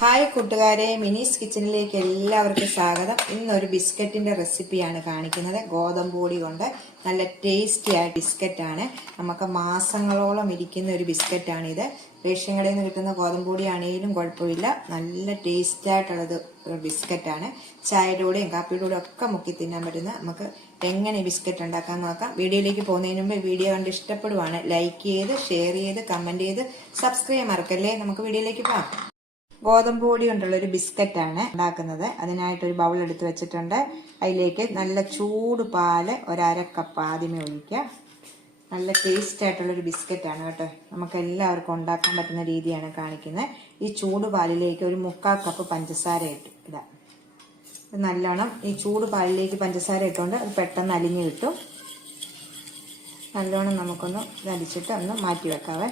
Hi കൂട്ടുകാരെ, മിനീസ് കിച്ചണിലേക്ക് എല്ലാവർക്കും സ്വാഗതം. ഇന്നൊരു ബിസ്ക്കറ്റിന്റെ റെസിപ്പിയാണ് കാണിക്കുന്നത്. ഗോതമ്പ് പൊടി കൊണ്ട് നല്ല ടേസ്റ്റി ആയ ബിസ്ക്കറ്റാണ്. നമുക്ക് മാസങ്ങളോളം ഇരിക്കുന്ന ഒരു ബിസ്ക്കറ്റാണിത്. റേഷൻ കടയിൽ നിന്ന് കിട്ടുന്ന ഗോതമ്പ് പൊടി ആണെങ്കിലും കുഴപ്പമില്ല, നല്ല ടേസ്റ്റ് ആയിട്ടുള്ളത് ബിസ്ക്കറ്റാണ്. ചായയുടെ കൂടെയും കാപ്പിയുടെ കൂടെ ഒക്കെ മുക്കി തിന്നാൻ പറ്റുന്ന നമുക്ക് എങ്ങനെ ബിസ്ക്കറ്റ് ഉണ്ടാക്കാൻ നോക്കാം. വീഡിയോയിലേക്ക് പോകുന്നതിന് മുമ്പ് വീഡിയോ കണ്ട് ഇഷ്ടപ്പെടുവാണ് ലൈക്ക് ചെയ്ത്, ഷെയർ ചെയ്ത്, കമന്റ് ചെയ്ത്, സബ്സ്ക്രൈബ് മറക്കല്ലേ. നമുക്ക് വീഡിയോയിലേക്ക് പോകാം. ഗോതമ്പ് പൊടി കൊണ്ടുള്ള ഒരു ബിസ്ക്കറ്റാണ് ഉണ്ടാക്കുന്നത്. അതിനായിട്ടൊരു ബൗൾ എടുത്ത് വെച്ചിട്ടുണ്ട്. അതിലേക്ക് നല്ല ചൂട് പാല് ഒരര കപ്പ് ആദ്യമേ ഒഴിക്കുക. നല്ല ടേസ്റ്റ് ആയിട്ടുള്ളൊരു ബിസ്ക്കറ്റാണ് കേട്ടോ. നമുക്ക് എല്ലാവർക്കും ഉണ്ടാക്കാൻ പറ്റുന്ന രീതിയാണ് കാണിക്കുന്നത്. ഈ ചൂട് പാലിലേക്ക് ഒരു 3/4 കപ്പ് പഞ്ചസാര ഇടാം. നല്ലോണം ഈ ചൂട് പാലിലേക്ക് പഞ്ചസാര ഇട്ടുകൊണ്ട് അത് പെട്ടെന്ന് അലിഞ്ഞു കിട്ടും. നല്ലോണം നമുക്കൊന്ന് അലിച്ചിട്ട് ഒന്ന് മാറ്റി വെക്കാവേ.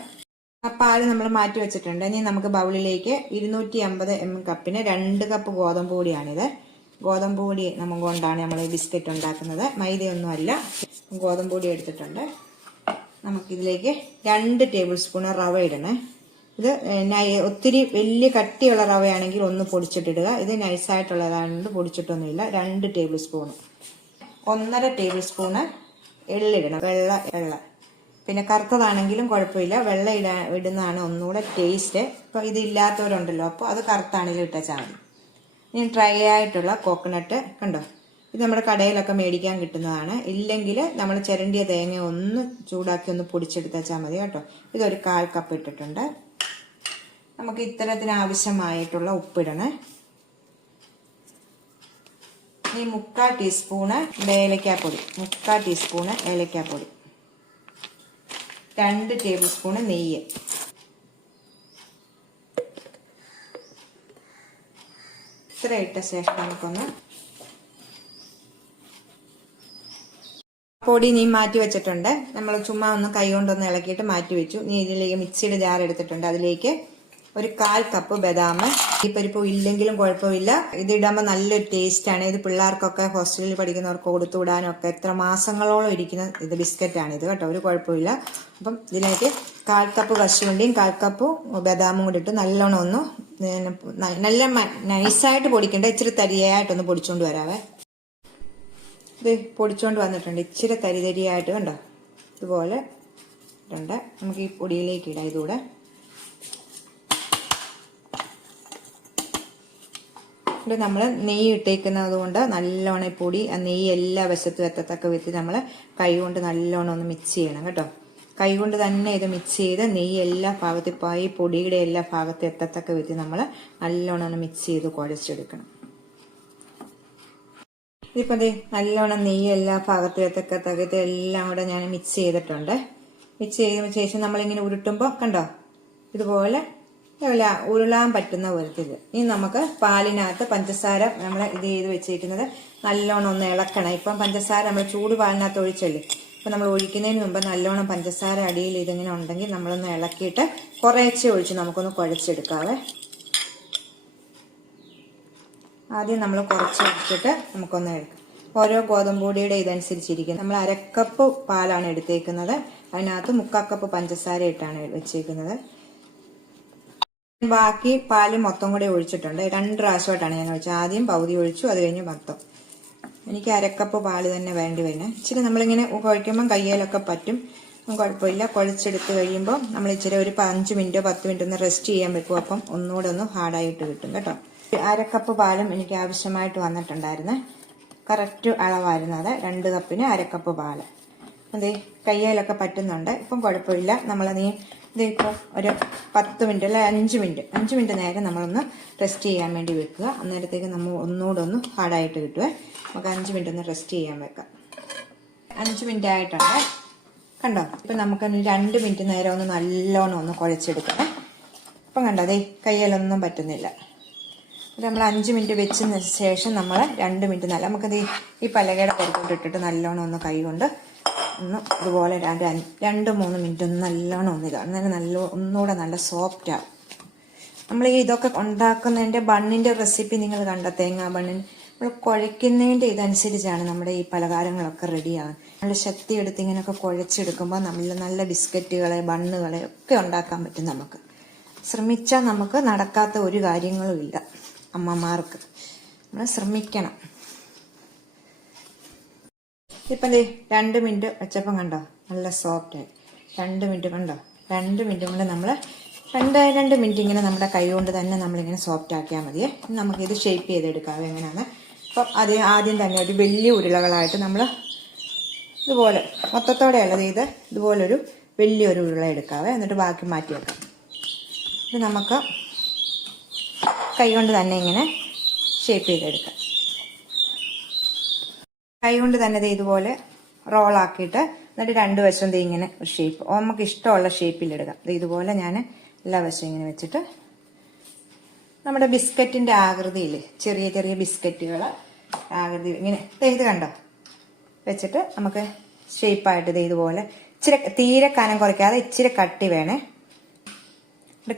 ആ പാല് നമ്മൾ മാറ്റി വെച്ചിട്ടുണ്ട്. ഇനി നമുക്ക് ബൗളിലേക്ക് 250 ml കപ്പിന് 2 കപ്പ് ഗോതമ്പ് പൊടിയാണിത്. ഗോതമ്പ് പൊടി കൊണ്ടാണ് നമ്മൾ ബിസ്ക്കറ്റ് ഉണ്ടാക്കുന്നത്. മൈദയൊന്നും അല്ല, ഗോതമ്പ് പൊടി എടുത്തിട്ടുണ്ട്. നമുക്കിതിലേക്ക് 2 ടേബിൾ സ്പൂൺ റവ ഇടണേ. ഇത് ഒത്തിരി വലിയ കട്ടിയുള്ള റവയാണെങ്കിൽ ഒന്ന് പൊടിച്ചിട്ടിടുക. ഇത് നൈസായിട്ടുള്ളതായതുകൊണ്ട് പൊടിച്ചിട്ടൊന്നുമില്ല. 2 ടേബിൾ സ്പൂൺ. 1.5 ടേബിൾ സ്പൂണ് എള്ളിടണം. വെള്ള. പിന്നെ കറുത്തതാണെങ്കിലും കുഴപ്പമില്ല, വെള്ള ഇടുന്നതാണ് ഒന്നുകൂടെ ടേസ്റ്റ്. ഇപ്പോൾ ഇതില്ലാത്തവരുണ്ടല്ലോ, അപ്പോൾ അത് കറുത്താണെങ്കിലും ഇട്ടാൽ മതി. ഇനി ഡ്രൈ ആയിട്ടുള്ള കോക്കനട്ട് കണ്ടോ, ഇത് നമ്മുടെ കടയിലൊക്കെ മേടിക്കാൻ കിട്ടുന്നതാണ്. ഇല്ലെങ്കിൽ നമ്മൾ ചിരണ്ടിയ തേങ്ങ ഒന്ന് ചൂടാക്കി ഒന്ന് പൊടിച്ചെടുത്താൽ മതി കേട്ടോ. ഇതൊരു 1/4 കപ്പ് ഇട്ടിട്ടുണ്ട്. നമുക്ക് ഇത്തരത്തിന് ആവശ്യമായിട്ടുള്ള ഉപ്പിടണേ. ഈ 3/4 ടീസ്പൂണ് ഏലക്കാപ്പൊടി, 3/4 ടീസ്പൂണ് ഏലക്കാപ്പൊടി, 2 ടേബിൾ സ്പൂണ് നെയ്യ്. ഇത്ര ഇട്ട ശേഷം നമുക്കൊന്ന് പൊടി നീ മാറ്റി വെച്ചിട്ടുണ്ട്. നമ്മൾ ചുമ്മാ ഒന്ന് കൈ കൊണ്ടൊന്ന് ഇളക്കിയിട്ട് മാറ്റി വെച്ചു. നീ ഇതിലേക്ക് മിക്സിയുടെ ജാർ എടുത്തിട്ടുണ്ട്. അതിലേക്ക് ഒരു 1/4 കപ്പ് ബദാം. ഈ പരിപ്പ് ഇല്ലെങ്കിലും കുഴപ്പമില്ല, ഇതിടുമ്പോൾ നല്ലൊരു ടേസ്റ്റ് ആണ്. ഇത് പിള്ളേർക്കൊക്കെ ഹോസ്റ്റലിൽ പഠിക്കുന്നവർക്ക് കൊടുത്തുവിടാനും ഒക്കെ എത്ര മാസങ്ങളോളം ഇരിക്കുന്ന ഇത് ബിസ്ക്കറ്റാണ് ഇത് കേട്ടോ, ഒരു കുഴപ്പമില്ല. അപ്പം ഇതിലേക്ക് 1/4 കപ്പ് കശുവണ്ടിയും 1/4 കപ്പ് ബദാമും കൂടി ഇട്ട് നല്ലോണം ഒന്ന് നല്ല നൈസായിട്ട് പൊടിക്കണ്ട, ഇച്ചിരി തരിയായിട്ടൊന്ന് പൊടിച്ചോണ്ട് വരാവേ. ഇത് പൊടിച്ചോണ്ട് വന്നിട്ടുണ്ട്. ഇച്ചിരി തരിയായിട്ട് കണ്ടോ, ഇതുപോലെ ഇട്ടുണ്ട്. നമുക്ക് ഈ പൊടിയിലേക്ക് ഇടാം. ഇതുകൂടെ നമ്മൾ നെയ്യ് ഇട്ടേക്കുന്നത് കൊണ്ട് നല്ലോണം ഈ പൊടി നെയ്യ് എല്ലാ വശത്തും എത്തത്തക്ക വിധത്തിൽ നമ്മൾ കൈ കൊണ്ട് നല്ലോണം ഒന്ന് മിക്സ് ചെയ്യണം കേട്ടോ. കൈ കൊണ്ട് തന്നെ ഇത് മിക്സ് ചെയ്ത് നെയ്യ് എല്ലാ ഭാഗത്തും ഈ പൊടിയുടെ എല്ലാ ഭാഗത്തും എത്തത്തക്ക വിധത്തിൽ നമ്മൾ നല്ലോണം ഒന്ന് മിക്സ് ചെയ്ത് കുഴച്ചെടുക്കണം. ഇതിപ്പോൾ നല്ലോണം നെയ്യ് എല്ലാ ഭാഗത്തും എത്തത്തക്ക വിധത്തിൽ എല്ലാം കൂടെ ഞാൻ മിക്സ് ചെയ്തിട്ടുണ്ട്. മിക്സ് ചെയ്തതിന് ശേഷം നമ്മളിങ്ങനെ ഉരുട്ടുമ്പോൾ കണ്ടോ, ഇതുപോലെ ഉരുളാൻ പറ്റുന്ന വിധത്തിൽ. ഇനി നമുക്ക് പാലിനകത്ത് പഞ്ചസാര നമ്മൾ ഇത് ചെയ്ത് വെച്ചിരിക്കുന്നത് നല്ലോണം ഒന്ന് ഇളക്കണം. ഇപ്പം പഞ്ചസാര നമ്മൾ ചൂട് പാലിനകത്ത് ഒഴിച്ചല്ലേ, അപ്പം നമ്മൾ ഒഴിക്കുന്നതിന് മുമ്പ് നല്ലോണം പഞ്ചസാര അടിയിൽ ഇതിങ്ങനെ ഉണ്ടെങ്കിൽ നമ്മളൊന്ന് ഇളക്കിയിട്ട് കുറേശ്ശെ ഒഴിച്ച് നമുക്കൊന്ന് കുഴച്ചെടുക്കാവേ. ആദ്യം നമ്മൾ കുറച്ച് ഒഴിച്ചിട്ട് നമുക്കൊന്ന് എടുക്കാം. ഓരോ ഗോതമ്പ് പൊടിയുടെ ഇതനുസരിച്ചിരിക്കും. നമ്മൾ 1/2 കപ്പ് പാലാണ് എടുത്തേക്കുന്നത്. അതിനകത്ത് 3/4 കപ്പ് പഞ്ചസാര ഇട്ടാണ് വെച്ചേക്കുന്നത്. ബാക്കി പാല് മൊത്തം കൂടെ ഒഴിച്ചിട്ടുണ്ട്. 2 പ്രാവശ്യമായിട്ടാണ് ഞാൻ ഒഴിച്ചത്. ആദ്യം പകുതി ഒഴിച്ചു, അത് കഴിഞ്ഞ് മൊത്തം. എനിക്ക് 1/2 കപ്പ് പാല് തന്നെ വേണ്ടി വരുന്നത്. ഇച്ചിരി നമ്മളിങ്ങനെ കുഴയ്ക്കുമ്പം കയ്യിലൊക്കെ പറ്റും, കുഴപ്പമില്ല. കുഴച്ചെടുത്ത് കഴിയുമ്പോൾ നമ്മൾ ഇച്ചിരി ഒരു 5 മിനിറ്റോ 10 മിനിറ്റോ ഒന്ന് റെസ്റ്റ് ചെയ്യാൻ വെക്കും. അപ്പം ഒന്നുകൂടെ ഒന്ന് ഹാർഡായിട്ട് കിട്ടും കേട്ടോ. 1/2 കപ്പ് പാലും എനിക്ക് ആവശ്യമായിട്ട് വന്നിട്ടുണ്ടായിരുന്നു. കറക്റ്റ് അളവായിരുന്നത്. 2 കപ്പിന് 1/2 കപ്പ് പാല്. അതെ, കയ്യിലൊക്കെ പറ്റുന്നുണ്ട്. ഇപ്പം കുഴപ്പമില്ല. ഇതിപ്പോൾ ഒരു 10 മിനിറ്റ് അല്ല 5 മിനിറ്റ് നേരം നമ്മളൊന്ന് റെസ്റ്റ് ചെയ്യാൻ വേണ്ടി വെക്കുക. അന്നേരത്തേക്ക് നമ്മൾ ഒന്നുകൂടെ ഒന്ന് ഹാർഡായിട്ട് കിട്ടുമേ. നമുക്ക് 5 മിനിറ്റ് ഒന്ന് റെസ്റ്റ് ചെയ്യാൻ വെക്കാം. 5 മിനിറ്റ് ആയിട്ടുണ്ട് കണ്ടോ. ഇപ്പം നമുക്ക് 2 മിനിറ്റ് നേരം ഒന്ന് നല്ലോണം ഒന്ന് കുഴച്ചെടുക്കണേ. ഇപ്പം കണ്ടോ, അതേ കയ്യിലൊന്നും പറ്റുന്നില്ല. നമ്മൾ 5 മിനിറ്റ് വെച്ചതിന് ശേഷം നമ്മൾ 2 മിനിറ്റ് നല്ല നമുക്കത് ഈ പലകയുടെ പുറത്തോട്ട് ഇട്ടിട്ട് നല്ലോണം ഒന്ന് കൈ കൊണ്ട് ഒന്ന് ഇതുപോലെ 2-3 മിനിറ്റ് ഒന്ന് നല്ലോണം ഒന്ന് ഇതാണ് ഒന്നുകൂടെ നല്ല സോഫ്റ്റ് ആവും. നമ്മൾ ഇതൊക്കെ ഉണ്ടാക്കുന്നതിൻ്റെ ബണ്ണിൻ്റെ റെസിപ്പി നിങ്ങൾ കണ്ട തേങ്ങാ ബണ്ണിന് നമ്മൾ കുഴയ്ക്കുന്നതിൻ്റെ ഇതനുസരിച്ചാണ് നമ്മുടെ ഈ പലഹാരങ്ങളൊക്കെ റെഡിയാകും. നമ്മൾ ശക്തി എടുത്ത് ഇങ്ങനെയൊക്കെ കുഴച്ചെടുക്കുമ്പോൾ നമ്മൾ നല്ല ബിസ്ക്കറ്റുകളെ ബണ്ണുകളെ ഒക്കെ ഉണ്ടാക്കാൻ പറ്റും നമുക്ക്. ശ്രമിച്ചാൽ നമുക്ക് നടക്കാത്ത ഒരു കാര്യങ്ങളും ഇല്ല. അമ്മമാർക്ക് നമ്മൾ ശ്രമിക്കണം. ഇപ്പം 2 മിനിറ്റ് വെച്ചപ്പം കണ്ടോ നല്ല സോഫ്റ്റായി. 2 മിനിറ്റ് കണ്ടോ, 2 മിനിറ്റ് കൊണ്ട് നമ്മൾ 2 മിനിറ്റ് ഇങ്ങനെ നമ്മുടെ കൈ കൊണ്ട് തന്നെ നമ്മളിങ്ങനെ സോഫ്റ്റ് ആക്കിയാൽ മതിയേ. നമുക്കിത് ഷേപ്പ് ചെയ്തെടുക്കാം എങ്ങനെയാണ്. അപ്പം ആദ്യം തന്നെ ഒരു വലിയ ഉരുളകളായിട്ട് നമ്മൾ ഇതുപോലെ മൊത്തത്തോടെ ഉള്ളത് ഇതുപോലൊരു വലിയൊരു ഉരുള എടുക്കാവേ. എന്നിട്ട് ബാക്കി മാറ്റി വെക്കാം. ഇത് നമുക്ക് കൈ കൊണ്ട് തന്നെ ഇങ്ങനെ ഷേപ്പ് ചെയ്തെടുക്കാം. കൈ കൊണ്ട് തന്നെ ഇതുപോലെ റോളാക്കിയിട്ട് എന്നിട്ട് 2 വശം ഇങ്ങനെ ഒരു ഷേപ്പ് നമുക്ക് ഇഷ്ടമുള്ള ഷേപ്പിലെടുക്കാം. ഇതുപോലെ ഞാൻ എല്ലാ വശവും ഇങ്ങനെ വെച്ചിട്ട് നമ്മുടെ ബിസ്ക്കറ്റിന്റെ ആകൃതിയിൽ ചെറിയ ചെറിയ ബിസ്ക്കറ്റുകൾ ആകൃതി ഇങ്ങനെ ഇത് കണ്ടോ വെച്ചിട്ട് നമുക്ക് ഷേപ്പായിട്ട് ഇതുപോലെ ഇച്ചിരി തീരെ കനം കുറയ്ക്കാതെ ഇച്ചിരി കട്ടി വേണേ.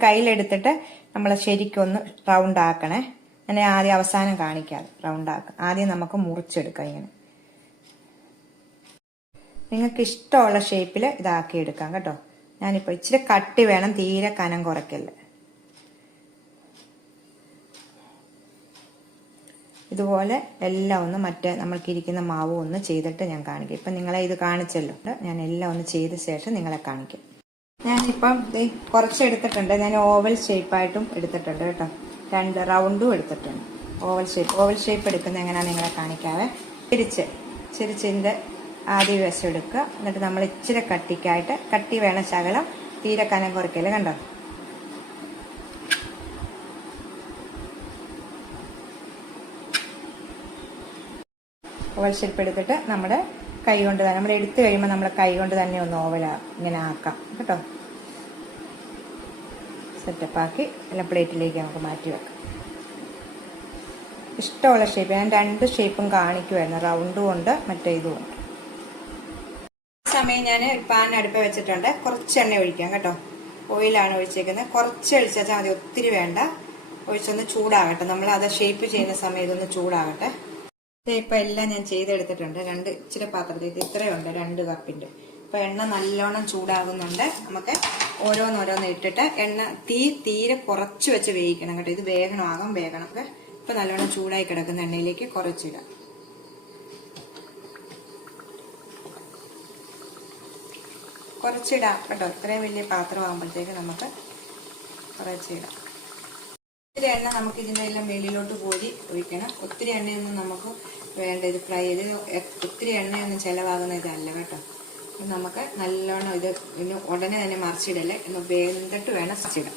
കയ്യിലെടുത്തിട്ട് നമ്മൾ ശരിക്കൊന്ന് റൗണ്ട് ആക്കണേ. ഞാൻ ആദ്യം അവസാനം കാണിക്കാതെ റൗണ്ട് ആക്കാം. ആദ്യം നമുക്ക് മുറിച്ചെടുക്കാം. ഇങ്ങനെ നിങ്ങൾക്ക് ഇഷ്ടമുള്ള ഷേപ്പിൽ ഇതാക്കി എടുക്കാം കേട്ടോ. ഞാനിപ്പോൾ ഇച്ചിരി കട്ടി വേണം, തീരെ കനം കുറയ്ക്കല്ല. ഇതുപോലെ എല്ലാം ഒന്ന് നമ്മൾക്കിരിക്കുന്ന മാവ് ഒന്ന് ചെയ്തിട്ട് ഞാൻ കാണിക്കാം. ഇപ്പം നിങ്ങളെ ഇത് കാണിച്ചല്ലോ, ഞാൻ എല്ലാം ഒന്ന് ചെയ്ത ശേഷം നിങ്ങളെ കാണിക്കാം. ഞാനിപ്പം കുറച്ച് എടുത്തിട്ടുണ്ട്. ഞാൻ ഓവൽ ഷേപ്പായിട്ടും എടുത്തിട്ടുണ്ട് കേട്ടോ. 2 റൗണ്ടും എടുത്തിട്ടുണ്ട്. ഓവൽ ഷേപ്പ് എടുക്കുന്നത് എങ്ങനെയാണെന്ന് നിങ്ങളെ കാണിക്കാവേ. ചിരിച്ചിൻ്റെ ആദ്യ വശം എടുക്കുക. എന്നിട്ട് നമ്മൾ ഇച്ചിരി കട്ടിക്കായിട്ട് കട്ടി വേണം ശകലം, തീരെ കനം കുറയ്ക്കല് കണ്ടോ. ഓവൽ ഷേപ്പ് എടുത്തിട്ട് നമ്മുടെ കൈ കൊണ്ട് തന്നെ നമ്മൾ എടുത്തു കഴിയുമ്പോൾ നമ്മൾ കൈ കൊണ്ട് തന്നെ ഒന്ന് ഇങ്ങനെ ആക്കാം കേട്ടോ. സെറ്റപ്പാക്കി എല്ലാം പ്ലേറ്റിലേക്ക് നമുക്ക് മാറ്റി വെക്കാം. ഇഷ്ടമുള്ള ഷേപ്പ് ഞാൻ 2 ഷേപ്പും കാണിക്കുമായിരുന്നു, റൗണ്ടും ഉണ്ട് മറ്റേ ഇതും ഉണ്ട്. സമയം ഞാൻ പാൻ അടുപ്പ് വെച്ചിട്ടുണ്ട്. കുറച്ച് എണ്ണ ഒഴിക്കാം കേട്ടോ. ഓയിലാണ് ഒഴിച്ചേക്കുന്നത്. കുറച്ച് ഒഴിച്ചാൽ മതി, ഒത്തിരി വേണ്ട. ഒഴിച്ചൊന്ന് ചൂടാകട്ടെ. നമ്മൾ അത് ഷേപ്പ് ചെയ്യുന്ന സമയം ഇതൊന്ന് ചൂടാകട്ടെ. ഇപ്പം എല്ലാം ഞാൻ ചെയ്തെടുത്തിട്ടുണ്ട്. ഇച്ചിരി പാത്രത്തിൽ ഇത്രയുണ്ട് 2 കപ്പിൻ്റെ. ഇപ്പം എണ്ണ നല്ലോണം ചൂടാകുന്നുണ്ട്. നമുക്ക് ഓരോന്നോരോന്ന് ഇട്ടിട്ട് എണ്ണ തീരെ കുറച്ച് വെച്ച് വേവിക്കണം കേട്ടോ. ഇത് വേഗണം. ഇപ്പം നല്ലോണം ചൂടായി കിടക്കുന്ന എണ്ണയിലേക്ക് കുറച്ചിടാം. കുറച്ചിടാം കേട്ടോ. ഇത്രയും വലിയ പാത്രം ആകുമ്പോഴത്തേക്ക് നമുക്ക് കുറച്ചിടാം. ഒത്തിരി എണ്ണ നമുക്ക് ഇതിൻ്റെ എല്ലാം മേലിലോട്ട് കോരി ഒഴിക്കണം. ഒത്തിരി എണ്ണയൊന്നും നമുക്ക് വേണ്ട. ഇത് ഫ്രൈ ചെയ്ത് ഒത്തിരി എണ്ണയൊന്നും ചിലവാകുന്ന ഇതല്ല കേട്ടോ. നമുക്ക് നല്ലോണം ഇനി ഉടനെ തന്നെ മറിച്ചിടല്ലേ, ഒന്ന് വെന്തിട്ട് വേണം മറിച്ചിടാം.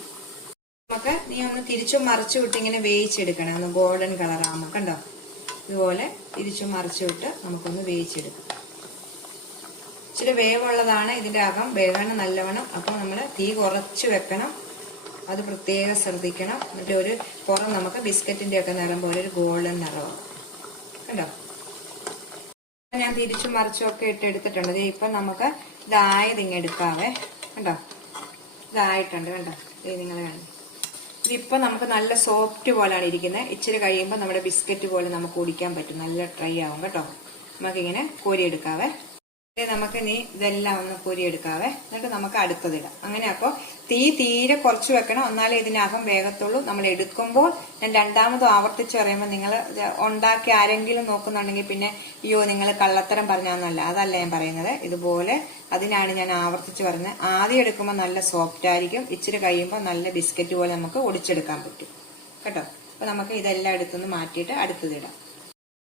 നമുക്ക് നീ ഒന്ന് തിരിച്ചും മറിച്ചു വിട്ട് ഇങ്ങനെ വേവിച്ചെടുക്കണം. ഒന്ന് ഗോൾഡൻ കളറാകുമ്പോൾ കണ്ടോ. ഇതുപോലെ തിരിച്ചും മറിച്ചു വിട്ട് നമുക്കൊന്ന് വേവിച്ചെടുക്കാം. ഇച്ചിരി വേവുള്ളതാണ് ഇതിൻ്റെ അകം, വേഗണം നല്ലവണ്ണം. അപ്പോൾ നമ്മൾ തീ കുറച്ച് വെക്കണം, അത് പ്രത്യേകം ശ്രദ്ധിക്കണം. എന്നിട്ട് ഒരു പുറം നമുക്ക് ബിസ്ക്കറ്റിൻ്റെ ഒക്കെ നിറം പോലെ ഒരു ഗോൾഡൻ നിറമാകും കണ്ടോ. ഞാൻ തിരിച്ചും മറിച്ചും ഒക്കെ എടുത്തിട്ടുണ്ട്. ഇപ്പം നമുക്ക് ഇതായതിങ്ങ് എടുക്കാവേ കണ്ടോ. ഇതായിട്ടുണ്ട് കണ്ടോ. ഇത് നിങ്ങൾ കാണും. ഇതിപ്പോൾ നമുക്ക് നല്ല സോഫ്റ്റ് പോലെയാണ് ഇരിക്കുന്നത്. ഇച്ചിരി കഴിയുമ്പോൾ നമ്മുടെ ബിസ്ക്കറ്റ് പോലെ നമുക്ക് കുടിക്കാൻ പറ്റും. നല്ല ഡ്രൈ ആവും കേട്ടോ. നമുക്കിങ്ങനെ കോരിയെടുക്കാവേ. നമുക്ക് ഇനി ഇതെല്ലാം ഒന്ന് പൊരിയെടുക്കാവേ. എന്നിട്ട് നമുക്ക് അടുത്തതിടാം. അങ്ങനെ അപ്പോൾ തീരെ കുറച്ച് വെക്കണം, എന്നാലേ ഇതിനകം വേഗത്തുള്ളൂ. നമ്മൾ എടുക്കുമ്പോൾ ഞാൻ രണ്ടാമതും ആവർത്തിച്ച് പറയുമ്പോൾ നിങ്ങൾ ഉണ്ടാക്കി ആരെങ്കിലും നോക്കുന്നുണ്ടെങ്കിൽ പിന്നെ അയ്യോ നിങ്ങൾ കള്ളത്തരം പറഞ്ഞാന്നല്ല, അതല്ല ഞാൻ പറയുന്നത്. ഇതുപോലെ അതിനാണ് ഞാൻ ആവർത്തിച്ച് പറയുന്നത്. ആദ്യം എടുക്കുമ്പോൾ നല്ല സോഫ്റ്റ് ആയിരിക്കും, ഇച്ചിരി കഴിയുമ്പോൾ നല്ല ബിസ്ക്കറ്റ് പോലെ നമുക്ക് ഒടിച്ചെടുക്കാൻ പറ്റും കേട്ടോ. അപ്പൊ നമുക്ക് ഇതെല്ലാം എടുത്തൊന്ന് മാറ്റിയിട്ട് അടുത്തതിടാം.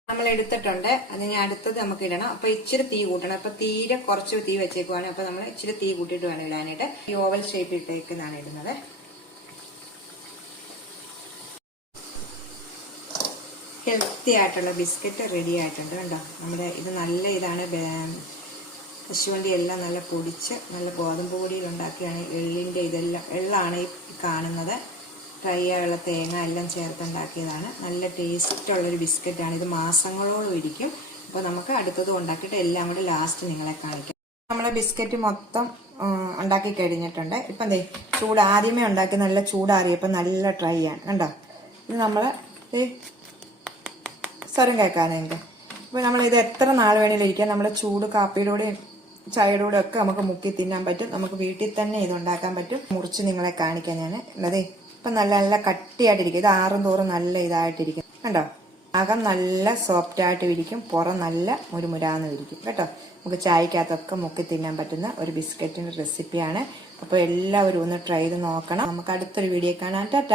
നമ്മൾ എടുത്തിട്ടുണ്ട്. അത് ഞാൻ അടുത്തത് നമുക്ക് ഇടണം. അപ്പൊ ഇച്ചിരി തീ കൂട്ടണം. അപ്പൊ തീരെ കുറച്ച് തീ വെച്ചേക്കുവാണ്. അപ്പൊ നമ്മൾ ഇച്ചിരി തീ കൂട്ടിയിട്ട് വേണം ഇടാനായിട്ട്. ഈ ഓവൽ ഷേപ്പ് ഇട്ടേക്കുന്നതാണ് ഇടുന്നത്. ഹെൽത്തി ആയിട്ടുള്ള ബിസ്ക്കറ്റ് റെഡി ആയിട്ടുണ്ട് കണ്ടോ. നമ്മുടെ ഇത് നല്ല ഇതാണ്, കശുവണ്ടി എല്ലാം നല്ല പൊടിച്ച് നല്ല ഗോതമ്പ് പൊടിയിൽ ഉണ്ടാക്കിയാണ്. എള്ളിന്റെ ഇതെല്ലാം എള്ളാണ് ഈ കാണുന്നത്. ഡ്രൈ ആയുള്ള തേങ്ങ എല്ലാം ചേർത്തുണ്ടാക്കിയതാണ്. നല്ല ടേസ്റ്റുള്ളൊരു ബിസ്ക്കറ്റാണ്. ഇത് മാസങ്ങളോളം ഇരിക്കും. അപ്പോൾ നമുക്ക് അടുത്തത് ഉണ്ടാക്കിയിട്ട് എല്ലാം കൂടെ ലാസ്റ്റ് നിങ്ങളെ കാണിക്കാം. നമ്മളെ ബിസ്ക്കറ്റ് മൊത്തം ഉണ്ടാക്കി കഴിഞ്ഞിട്ടുണ്ട്. ഇപ്പം ആദ്യമേ ഉണ്ടാക്കി നല്ല ചൂടാറിയപ്പോൾ നല്ല ഡ്രൈ ആണ് കണ്ടോ. ഇത് നമ്മൾ സ്വരം കേൾക്കാനെങ്കിൽ ഇപ്പോൾ നമ്മളിത് എത്ര നാൾ വേണമെങ്കിലും ഇരിക്കാം. നമ്മൾ ചൂട് കാപ്പിയുടെ കൂടെ ചായയുടെ കൂടെ ഒക്കെ നമുക്ക് മുക്കി തിന്നാൻ പറ്റും. നമുക്ക് വീട്ടിൽ തന്നെ ഇത് ഉണ്ടാക്കാൻ പറ്റും. മുറിച്ച് നിങ്ങളെ കാണിക്കാൻ ഞാൻ. അതെ ഇപ്പൊ നല്ല നല്ല കട്ടിയായിട്ടിരിക്കും. ഇത് ആറും തോറും നല്ല ഇതായിട്ടിരിക്കും. കണ്ടോ? അകം നല്ല സോഫ്റ്റ് ആയിട്ട് ഇരിക്കും, പുറം നല്ല മുരുമുരാന്ന് ഇരിക്കും കേട്ടോ. നമുക്ക് ചായക്കകത്തൊക്കെ മുക്കി തിന്നാൻ പറ്റുന്ന ഒരു ബിസ്ക്കറ്റിന്റെ റെസിപ്പിയാണ്. അപ്പോൾ എല്ലാവരും ഒന്ന് ട്രൈ ചെയ്ത് നോക്കണം. നമുക്ക് അടുത്തൊരു വീഡിയോ കാണാം. ടാറ്റാ.